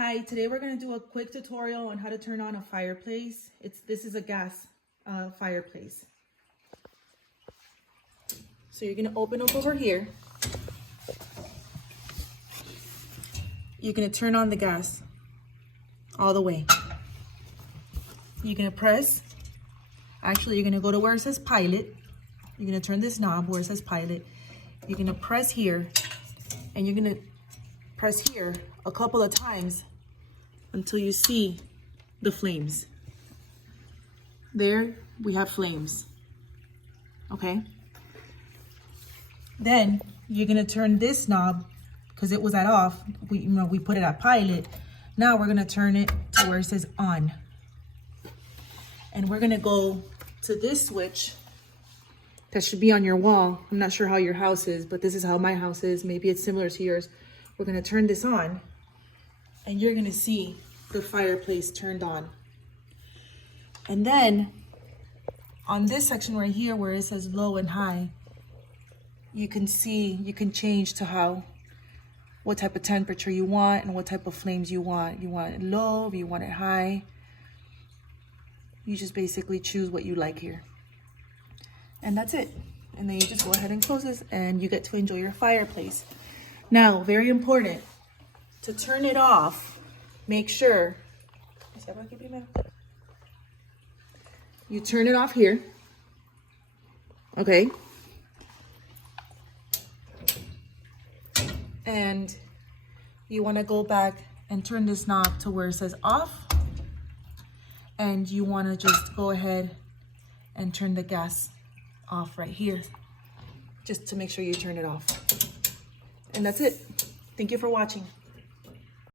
Hi, today we're going to do a quick tutorial on how to turn on a fireplace. This is a gas fireplace. So you're going to open up over here. You're going to turn on the gas all the way. You're going to press, you're going to go to where it says pilot. You're going to turn this knob where it says pilot. You're going to press here, and you're going to press here a couple of times until you see the flames. There we have flames. Okay. Then you're gonna turn this knob, because it was at off. We put it at pilot. Now we're gonna turn it to where it says on. And we're gonna go to this switch that should be on your wall. I'm not sure how your house is, but this is how my house is. Maybe it's similar to yours. We're gonna turn this on, and you're gonna see the fireplace turned on. And then on this section right here where it says low and high, you can change to what type of temperature you want and what type of flames you want. You want it low, or you want it high. You just basically choose what you like here. And that's it. And then you just go ahead and close this, and you get to enjoy your fireplace. Now, very important, to turn it off, make sure you turn it off here, okay? And you want to go back and turn this knob to where it says off, and you want to just go ahead and turn the gas off right here, just to make sure you turn it off. And that's it. Thank you for watching.